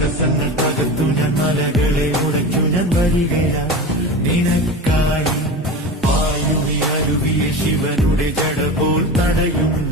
തടസ്സങ്ങൾ തകർത്തു ഞാൻ മലകളെ ഉടയ്ക്കു ഞാൻ വരികയാ നിനക്കായി വായുവി അരുവിയെ ശിവനുടെ ജട പോൽ തടയുന്നു